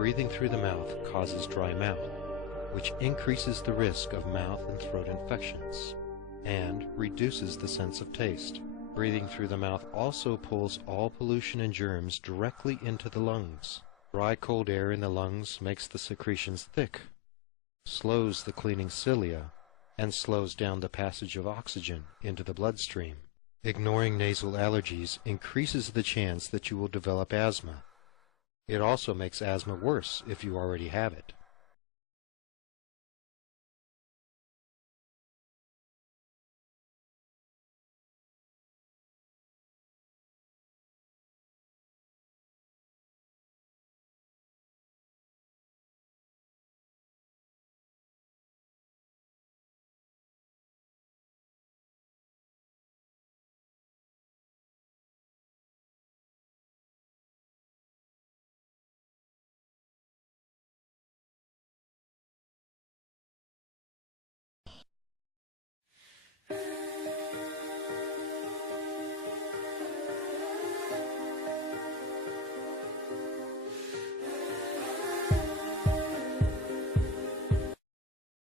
breathing through the mouth causes dry mouth, which increases the risk of mouth and throat infections, and reduces the sense of taste. Breathing through the mouth also pulls all pollution and germs directly into the lungs. Dry, cold air in the lungs makes the secretions thick, slows the cleaning cilia, and slows down the passage of oxygen into the bloodstream. Ignoring nasal allergies increases the chance that you will develop asthma. It also makes asthma worse if you already have it.